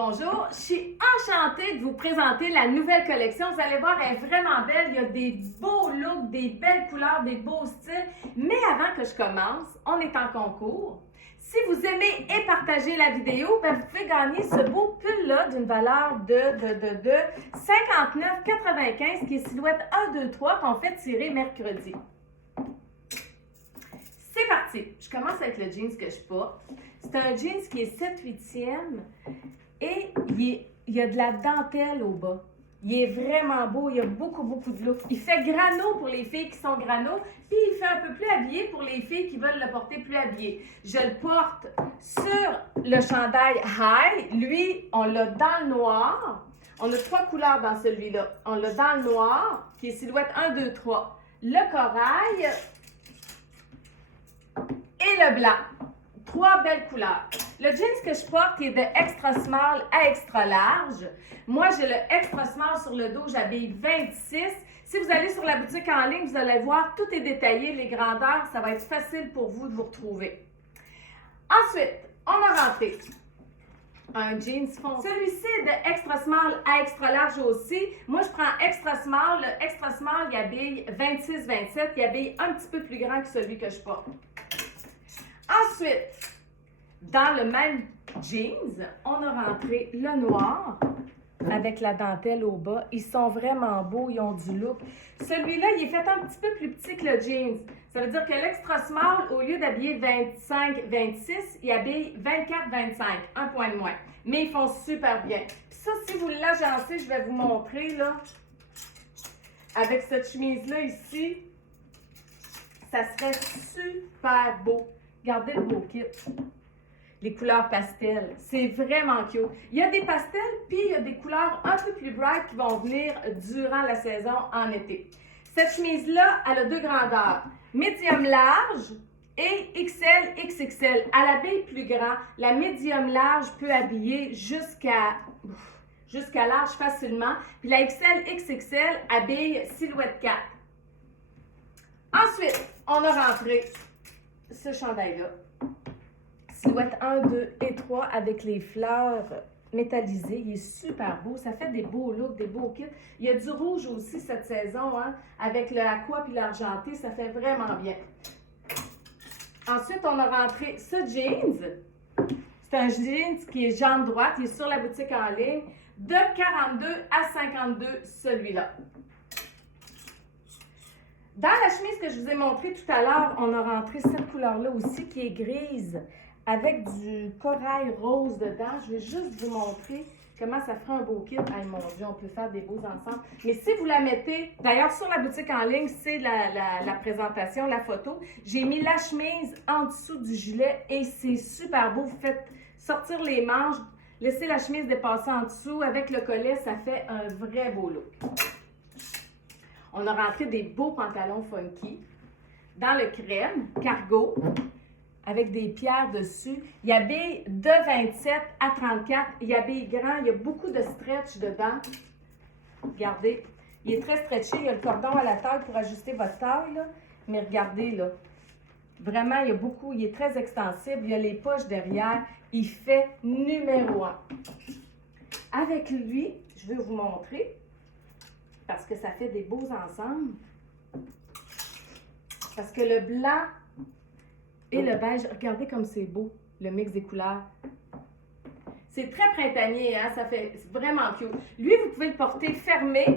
Bonjour, je suis enchantée de vous présenter la nouvelle collection. Vous allez voir, elle est vraiment belle. Il y a des beaux looks, des belles couleurs, des beaux styles. Mais avant que je commence, on est en concours. Si vous aimez et partagez la vidéo, vous pouvez gagner ce beau pull-là d'une valeur de 59,95 qui est silhouette 1, 2, 3 qu'on fait tirer mercredi. C'est parti! Je commence avec le jeans que je porte. C'est un jeans qui est 7/8e et il y a de la dentelle au bas. Il est vraiment beau, il y a beaucoup de look. Il fait grano pour les filles qui sont grano, puis il fait un peu plus habillé pour les filles qui veulent le porter plus habillé. Je le porte sur le chandail high. Lui, on l'a dans le noir. On a 3 couleurs dans celui-là. On l'a dans le noir, qui est silhouette 1, 2, 3. Le corail et le blanc. 3 belles couleurs. Le jeans que je porte est de extra small à extra large. Moi, j'ai le extra small sur le dos, j'habille 26. Si vous allez sur la boutique en ligne, vous allez voir, tout est détaillé, les grandeurs, ça va être facile pour vous de vous retrouver. Ensuite, on a rentré un jeans foncé. Celui-ci est de extra small à extra large aussi. Moi, je prends extra small. Le extra small, il habille 26-27. Il habille un petit peu plus grand que celui que je porte. Ensuite, dans le même jeans, on a rentré le noir avec la dentelle au bas. Ils sont vraiment beaux, ils ont du look. Celui-là, il est fait un petit peu plus petit que le jeans. Ça veut dire que l'extra small, au lieu d'habiller 25-26, il habille 24-25, un point de moins. Mais ils font super bien. Puis ça, si vous l'agencez, je vais vous montrer, là, avec cette chemise-là ici, ça serait super beau. Regardez le beau kit. Les couleurs pastel. C'est vraiment cute. Il y a des pastels, puis il y a des couleurs un peu plus bright qui vont venir durant la saison en été. Cette chemise-là, elle a 2 grandeurs. Médium large et XL, XXL. Elle habille plus grand. La médium large peut habiller jusqu'à large facilement. Puis la XL, XXL habille silhouette 4. Ensuite, on a rentré ce chandail-là. Silhouette 1, 2 et 3 avec les fleurs métallisées. Il est super beau. Ça fait des beaux looks, des beaux kits. Il y a du rouge aussi cette saison, hein, avec le aqua puis l'argenté. Ça fait vraiment bien. Ensuite, on a rentré ce jeans. C'est un jeans qui est jambe droite. Il est sur la boutique en ligne. De 42 à 52, celui-là. Dans la chemise que je vous ai montrée tout à l'heure, on a rentré cette couleur-là aussi qui est grise avec du corail rose dedans. Je vais juste vous montrer comment ça fera un beau kit. Ay mon Dieu, on peut faire des beaux ensembles. Mais si vous la mettez, d'ailleurs sur la boutique en ligne, c'est la présentation, la photo. J'ai mis la chemise en dessous du gilet et c'est super beau. Vous faites sortir les manches, laissez la chemise dépasser en dessous. Avec le collet, ça fait un vrai beau look. On a rentré des beaux pantalons funky dans le crème, cargo, avec des pierres dessus. Il habille de 27 à 34. Il habille grand. Il y a beaucoup de stretch dedans. Regardez. Il est très stretché. Il y a le cordon à la taille pour ajuster votre taille, là. Mais regardez, là. Vraiment, il y a beaucoup. Il est très extensible. Il y a les poches derrière. Il fait numéro 1. Avec lui, je vais vous montrer, parce que ça fait des beaux ensembles. Parce que le blanc et le beige, regardez comme c'est beau, le mix des couleurs. C'est très printanier, hein? Ça fait vraiment cute. Lui, vous pouvez le porter fermé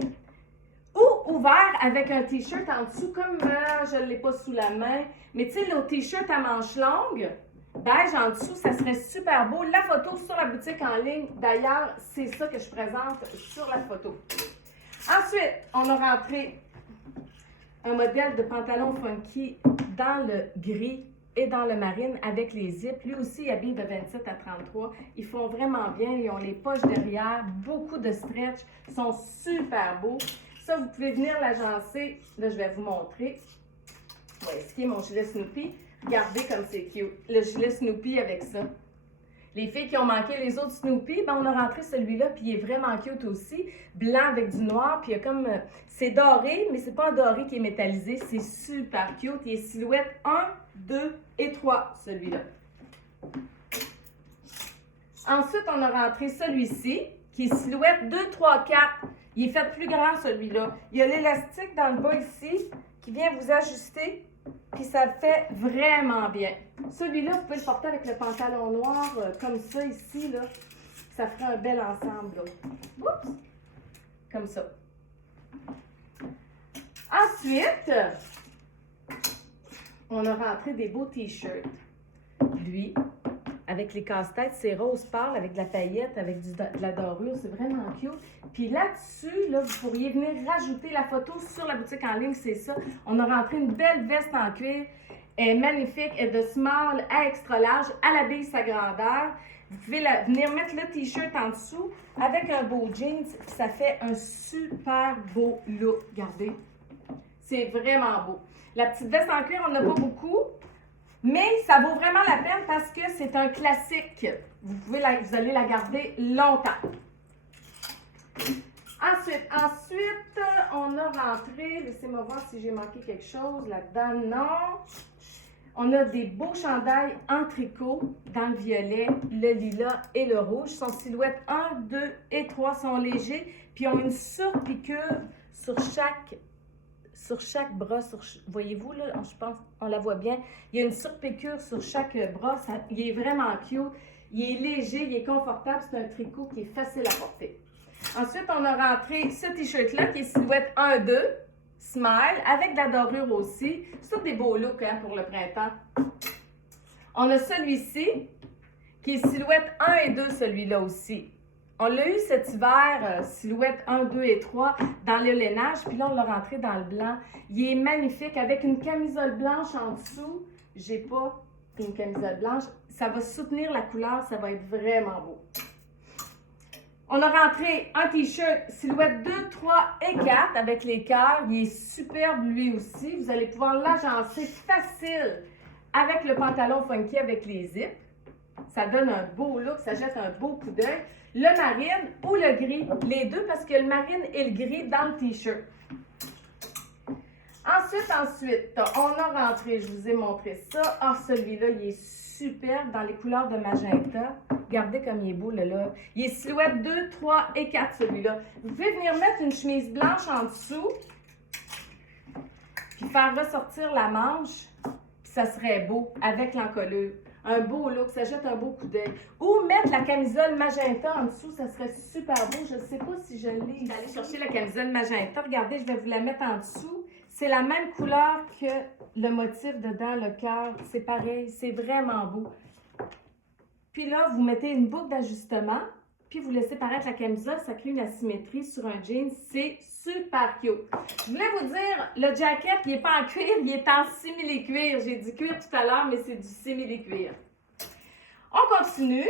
ou ouvert avec un t-shirt en dessous, comme je ne l'ai pas sous la main. Mais tu sais, le t-shirt à manches longues, beige en dessous, ça serait super beau. La photo sur la boutique en ligne, d'ailleurs, c'est ça que je présente sur la photo. Ensuite, on a rentré un modèle de pantalon funky dans le gris et dans le marine avec les zips. Lui aussi, il habille de 27 à 33. Ils font vraiment bien. Ils ont les poches derrière, beaucoup de stretch. Ils sont super beaux. Ça, vous pouvez venir l'agencer. Là, je vais vous montrer. Ouais, ce qui est mon gilet Snoopy. Regardez comme c'est cute. Le gilet Snoopy avec ça. Les filles qui ont manqué les autres Snoopy, ben on a rentré celui-là, puis il est vraiment cute aussi. Blanc avec du noir, puis il y a comme... c'est doré, mais c'est pas un doré qui est métallisé. C'est super cute. Il est silhouette 1, 2 et 3, celui-là. Ensuite, on a rentré celui-ci, qui est silhouette 2, 3, 4. Il est fait plus grand, celui-là. Il y a l'élastique dans le bas ici, qui vient vous ajuster, puis ça fait vraiment bien. Celui-là, vous pouvez le porter avec le pantalon noir, comme ça, ici, là. Ça ferait un bel ensemble, là. Oups! Comme ça. Ensuite, on a rentré des beaux t-shirts. Lui, avec les casse-têtes, c'est rose pâle, avec de la paillette, avec de la dorure, c'est vraiment cute. Puis là-dessus, là, vous pourriez venir rajouter la photo sur la boutique en ligne, c'est ça. On a rentré une belle veste en cuir, elle est magnifique, elle est de small à extra large, elle habille sa grandeur. Vous pouvez venir mettre le t-shirt en dessous avec un beau jeans, puis ça fait un super beau look, regardez. C'est vraiment beau. La petite veste en cuir, on n'a pas beaucoup. Mais ça vaut vraiment la peine parce que c'est un classique. Vous allez la garder longtemps. Ensuite, on a rentré, laissez-moi voir si j'ai manqué quelque chose là-dedans. Non. On a des beaux chandails en tricot dans le violet, le lilas et le rouge. Ils sont silhouettes 1, 2 et 3, sont légers. Puis ils ont une surpiqûre sur chaque bras, voyez-vous, là, je pense qu'on la voit bien. Il y a une surpiqûre sur chaque bras. Il est vraiment cute. Il est léger, il est confortable. C'est un tricot qui est facile à porter. Ensuite, on a rentré ce t-shirt-là qui est silhouette 1-2, smile, avec de la dorure aussi. C'est tous des beaux looks hein, pour le printemps. On a celui-ci qui est silhouette 1 et 2, celui-là aussi. On l'a eu cet hiver, silhouette 1, 2 et 3, dans le lainage, puis là, on l'a rentré dans le blanc. Il est magnifique, avec une camisole blanche en dessous. J'ai pas une camisole blanche. Ça va soutenir la couleur, ça va être vraiment beau. On a rentré un t-shirt silhouette 2, 3 et 4 avec les cœurs. Il est superbe lui aussi. Vous allez pouvoir l'agencer facile avec le pantalon funky avec les zips. Ça donne un beau look, ça jette un beau coup d'œil. Le marine ou le gris, les deux parce que le marine et le gris dans le t-shirt. Ensuite, on a rentré, je vous ai montré ça. Ah, celui-là, il est superbe dans les couleurs de magenta. Regardez comme il est beau, là. Il est silhouette 2, 3 et 4, celui-là. Vous pouvez venir mettre une chemise blanche en dessous, puis faire ressortir la manche, puis ça serait beau avec l'encolure. Un beau look, ça jette un beau coup d'œil. Ou mettre la camisole magenta en dessous, ça serait super beau. Je ne sais pas si je l'ai. Allez chercher la camisole magenta. Regardez, je vais vous la mettre en dessous. C'est la même couleur que le motif dedans, le cœur. C'est pareil, c'est vraiment beau. Puis là, vous mettez une boucle d'ajustement, puis vous laissez paraître la camisole. Ça crée une asymétrie sur un jean. C'est super cute. Je voulais vous dire, le jacket, il n'est pas en cuir, il est en simili-cuir. J'ai dit cuir tout à l'heure, mais c'est du simili-cuir. On continue.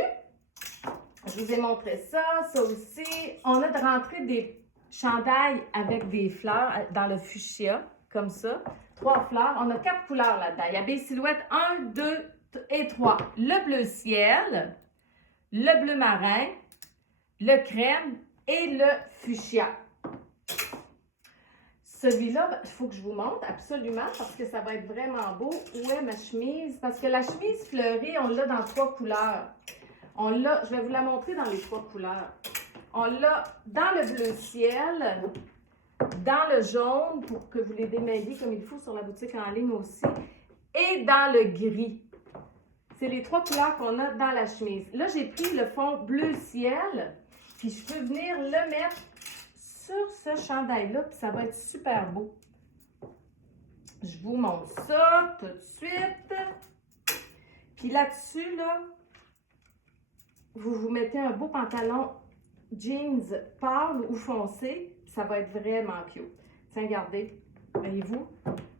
Je vous ai montré ça, ça aussi. On a de rentrer des chandails avec des fleurs dans le fuchsia, comme ça. 3 fleurs. On a 4 couleurs là-dedans. Il y a des silhouettes 1, 2 et 3. Le bleu ciel, le bleu marin, le crème et le fuchsia. Celui-là, il faut que je vous montre absolument parce que ça va être vraiment beau. Où est ma chemise? Parce que la chemise fleurie, on l'a dans 3 couleurs. Je vais vous la montrer dans les 3 couleurs. On l'a dans le bleu ciel, dans le jaune pour que vous les démêliez comme il faut sur la boutique en ligne aussi, et dans le gris. C'est les 3 couleurs qu'on a dans la chemise. Là, j'ai pris le fond bleu ciel, puis je peux venir le mettre sur ce chandail-là, puis ça va être super beau. Je vous montre ça tout de suite. Puis là-dessus, là, vous mettez un beau pantalon jeans pâle ou foncé, ça va être vraiment cute. Tiens, regardez, voyez-vous,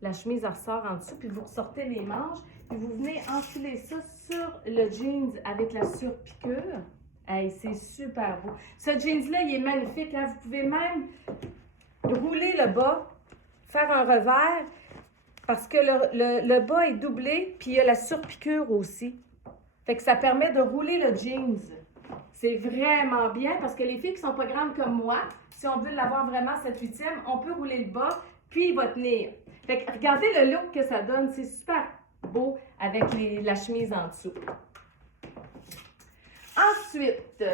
la chemise ressort en dessous, puis vous ressortez les manches, puis vous venez enfiler ça sur le jeans avec la surpiqûre. Hey, c'est super beau. Ce jeans-là, il est magnifique. Hein? Vous pouvez même rouler le bas, faire un revers, parce que le bas est doublé, puis il y a la surpiqûre aussi. Fait que ça permet de rouler le jeans. C'est vraiment bien, parce que les filles qui sont pas grandes comme moi, si on veut l'avoir vraiment cette 8e, on peut rouler le bas, puis il va tenir. Fait que regardez le look que ça donne. C'est super beau avec la chemise en dessous. Ensuite,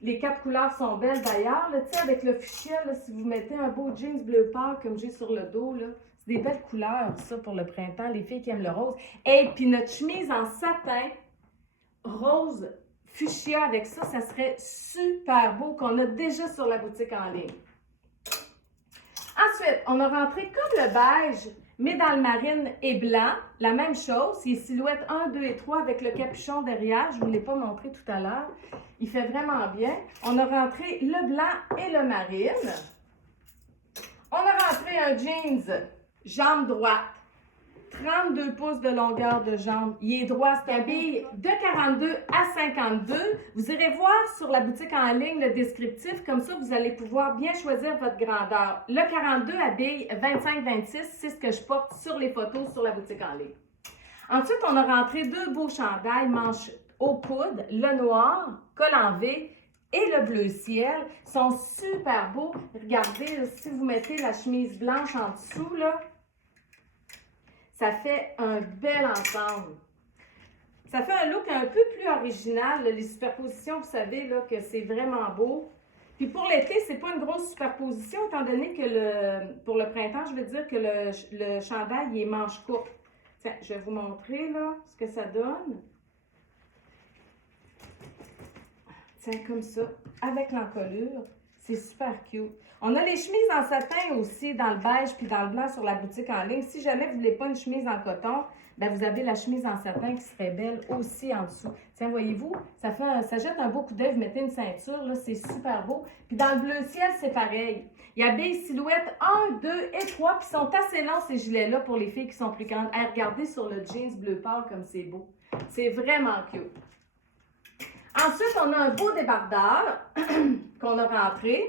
les 4 couleurs sont belles d'ailleurs. Tu sais, avec le fuchsia, là, si vous mettez un beau jeans bleu pâle comme j'ai sur le dos, là, c'est des belles couleurs, ça, pour le printemps. Les filles qui aiment le rose. Et puis notre chemise en satin rose fuchsia avec ça, ça serait super beau qu'on a déjà sur la boutique en ligne. Ensuite, on a rentré comme le beige, mais dans le marine et blanc, la même chose. C'est silhouette 1, 2 et 3 avec le capuchon derrière. Je ne vous l'ai pas montré tout à l'heure. Il fait vraiment bien. On a rentré le blanc et le marine. On a rentré un jeans jambe droite. 32 pouces de longueur de jambe. Il est droit, c'est habillé de 42 à 52. Vous irez voir sur la boutique en ligne le descriptif. Comme ça, vous allez pouvoir bien choisir votre grandeur. Le 42 habille 25-26. C'est ce que je porte sur les photos sur la boutique en ligne. Ensuite, on a rentré 2 beaux chandails, manches au coude, le noir, col en V et le bleu ciel. Ils sont super beaux. Regardez, si vous mettez la chemise blanche en dessous, là, ça fait un bel ensemble. Ça fait un look un peu plus original. Les superpositions, vous savez là, que c'est vraiment beau. Puis pour l'été, c'est pas une grosse superposition, étant donné que pour le printemps, je veux dire que le chandail il est manche courte. Tiens, je vais vous montrer là, ce que ça donne. Tiens, comme ça, avec l'encolure. C'est super cute. On a les chemises en satin aussi, dans le beige puis dans le blanc sur la boutique en ligne. Si jamais vous ne voulez pas une chemise en coton, bien, vous avez la chemise en satin qui serait belle aussi en dessous. Tiens, voyez-vous, ça jette un beau coup d'œil. Vous mettez une ceinture, là, c'est super beau. Puis dans le bleu ciel, c'est pareil. Il y a des silhouettes 1, 2 et 3, puis sont assez longs ces gilets-là pour les filles qui sont plus grandes. Hey, regardez sur le jeans bleu pâle comme c'est beau. C'est vraiment cute. Ensuite, on a un beau débardeur qu'on a rentré.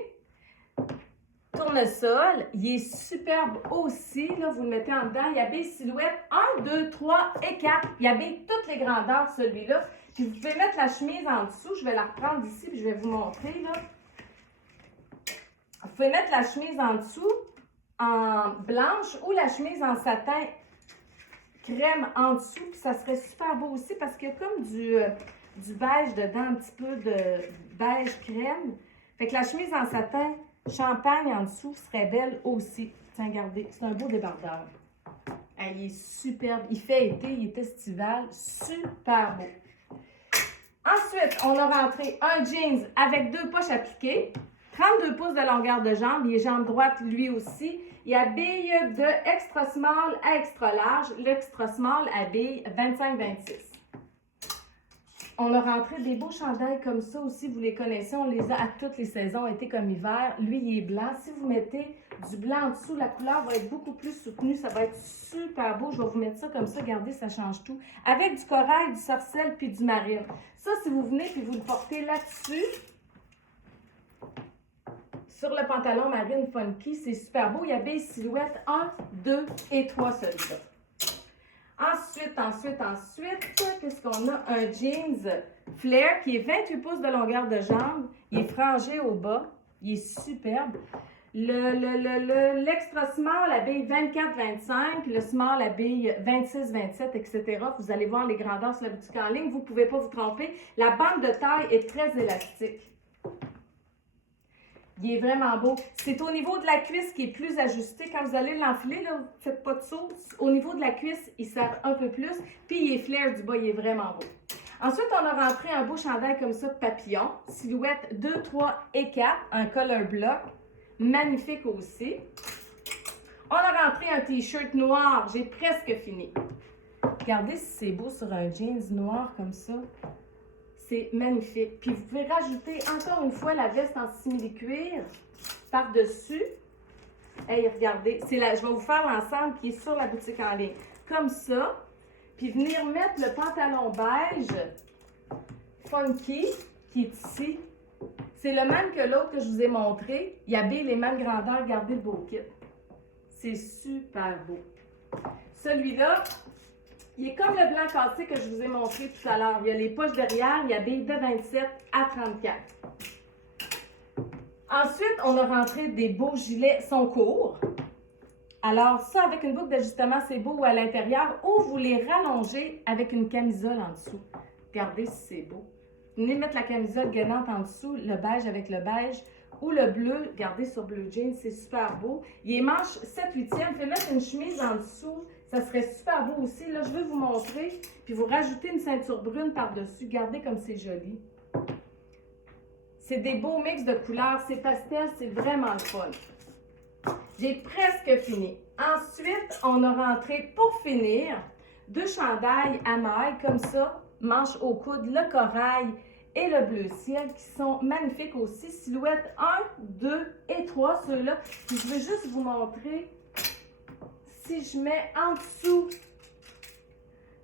Tournesol, il est superbe aussi. Là, vous le mettez en dedans. Il habille silhouette 1, 2, 3 et 4. Il habille toutes les grandeurs, celui-là. Puis vous pouvez mettre la chemise en dessous. Je vais la reprendre ici puis je vais vous montrer. Là. Vous pouvez mettre la chemise en dessous en blanche ou la chemise en satin crème en dessous. Puis ça serait super beau aussi parce qu'il y a comme du beige dedans, un petit peu de beige crème. Fait que la chemise en satin champagne en dessous serait belle aussi. Tiens, regardez, c'est un beau débardeur. Il est superbe. Il fait été, il est estival. Super beau. Ensuite, on a rentré un jeans avec 2 poches appliquées. 32 pouces de longueur de jambe. Il est jambe droite lui aussi. Il habille de extra small à extra large. L'extra small habille 25-26. On a rentré des beaux chandails comme ça aussi, vous les connaissez, on les a à toutes les saisons, été comme hiver. Lui, il est blanc. Si vous mettez du blanc en dessous, la couleur va être beaucoup plus soutenue. Ça va être super beau. Je vais vous mettre ça comme ça, regardez, ça change tout. Avec du corail, du sarcelle puis du marine. Ça, si vous venez puis vous le portez là-dessus, sur le pantalon marine funky, c'est super beau. Il y a des silhouettes 1, 2 et 3 celui-là. Ensuite, qu'est-ce qu'on a? Un jeans flare qui est 28 pouces de longueur de jambe. Il est frangé au bas. Il est superbe. L'extra small habille 24-25. Le small habille 26-27, etc. Vous allez voir les grandeurs sur la boutique en ligne. Vous ne pouvez pas vous tromper. La bande de taille est très élastique. Il est vraiment beau. C'est au niveau de la cuisse qui est plus ajusté. Quand vous allez l'enfiler, là, vous ne faites pas de saut. Au niveau de la cuisse, il sert un peu plus. Puis il est flair du bas, il est vraiment beau. Ensuite, on a rentré un beau chandail comme ça, papillon. Silhouette 2, 3 et 4. Un color block. Magnifique aussi. On a rentré un t-shirt noir. J'ai presque fini. Regardez si c'est beau sur un jeans noir comme ça. C'est magnifique. Puis vous pouvez rajouter encore une fois la veste en simili-cuir par-dessus. Hey, regardez, je vais vous faire l'ensemble qui est sur la boutique en ligne. Comme ça. Puis venir mettre le pantalon beige funky qui est ici. C'est le même que l'autre que je vous ai montré. Il habille les mêmes grandeurs. Regardez le beau kit. C'est super beau. Celui-là, il est comme le blanc cassé que je vous ai montré tout à l'heure. Il y a les poches derrière, il habille de 27 à 34. Ensuite, on a rentré des beaux gilets, sont courts. Alors, ça, avec une boucle d'ajustement, c'est beau à l'intérieur. Ou vous les rallongez avec une camisole en dessous. Regardez si c'est beau. venez mettre la camisole gainante en dessous, le beige avec le beige ou le bleu, regardez sur bleu jeans, c'est super beau. Il est manche 7/8e, fait mettre une chemise en dessous, ça serait super beau aussi. Là, je vais vous montrer, puis vous rajoutez une ceinture brune par-dessus, regardez comme c'est joli. C'est des beaux mix de couleurs, c'est pastel, c'est vraiment le fun. J'ai presque fini. Ensuite, on a rentré, pour finir, 2 chandails à mailles comme ça, manches au coude, le corail et le bleu ciel qui sont magnifiques aussi. Silhouette 1, 2 et 3, ceux-là. Puis je veux juste vous montrer, si je mets en dessous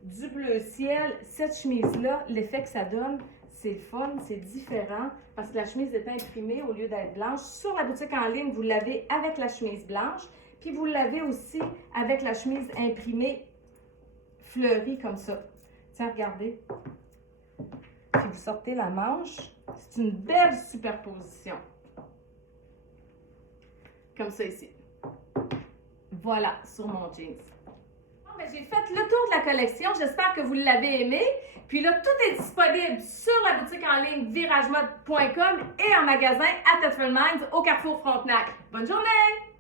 du bleu ciel, cette chemise-là, l'effet que ça donne, c'est le fun, c'est différent parce que la chemise est imprimée au lieu d'être blanche. Sur la boutique en ligne, vous l'avez avec la chemise blanche, puis vous l'avez aussi avec la chemise imprimée fleurie comme ça. Tiens, regardez. Puis vous sortez la manche. C'est une belle superposition. Comme ça ici. Voilà, sur mon jeans. Bon, ben, j'ai fait le tour de la collection. J'espère que vous l'avez aimé. Puis là, tout est disponible sur la boutique en ligne viragemode.com et en magasin à Thetford Mines au Carrefour Frontenac. Bonne journée!